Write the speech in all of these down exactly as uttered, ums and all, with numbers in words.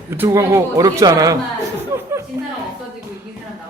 유튜브 광고 어렵지 않아요. 진 사람 없어지고 이긴 사람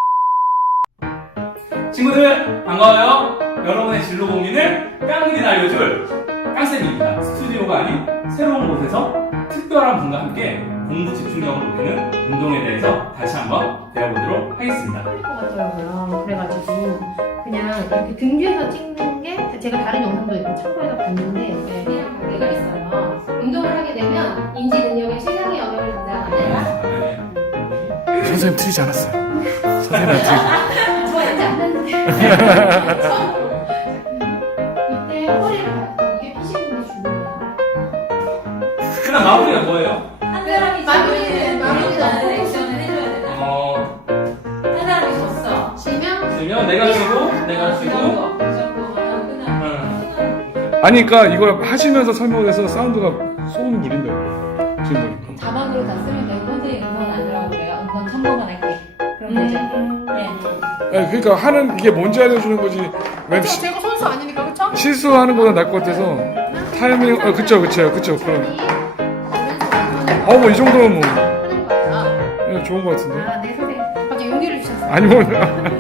나오고. 친구들 반가워요. 여러분의 진로 고민을 깡들이 알려줄 깡쌤입니다. 스튜디오가 아닌 새로운 곳에서 특별한 분과 함께 공부 집중력을 높이는 운동에 대해서 다시 한번 배워보도록 하겠습니다. 것 같더라고요. 그래가지고 그냥 이렇게 등 뒤에서 찍는 게 제가 다른 영상도 이렇게 참고해서 봤는데 그냥 관계가 있어요. 운동을 하게 되면 인지 능력에 실장의 영향을 준다는. 선생님 틀리지 않았어요. 선생님한테 저 이제 안 했는데. 처음으로. 이때 허리를 봐요. 이게 피시는 게 중요해요. 그다음 마무리가 뭐예요? 한 사람이 마무리는 마무리는 나는 액션을 해줘야 된다. 어, 한 사람이 졌어. 지면 그러면 내가 쉬고 내가 그 쉬고 정도, 그 정도면 그냥 응. 아니 그러니까 이걸 하시면서 설명을 해서 사운드가 소음 부린다고 지금 보니까. 자막으로 다 쓰면 되고 선생님 응원 안 들어가고 내가 응원 첨부만 할게. 그럼 되죠? 네. 네, 그러니까 하는 이게 뭔지 알려주는 거지. 왜 저 시- 제가 선수 아니니까 그렇죠? 실수하는 거보다 나을 것 같아서 타이밍 어 그쵸 그쵸 그쵸 그럼 어뭐 이 정도면 뭐 하는 거예요. 예, 좋은 것 같은데. 아, 네 선생님. 갑자기 용기를 주셨어요. 아니 뭐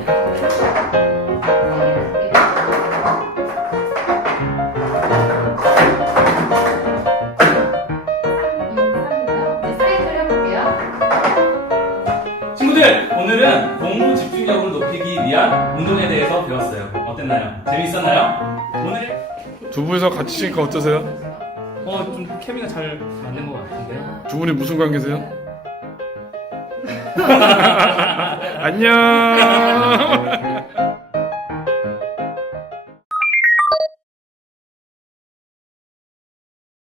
이제 사이클 해볼게요. 친구들 오늘은 공부 집중력을 높이기 위한 운동에 대해서 배웠어요. 어땠나요? 재밌었나요? 오늘 두 분이서 같이 치니까 어떠세요? 어좀 케미가 잘 맞는 것 같은데. 두 분이 무슨 관계세요? 안녕.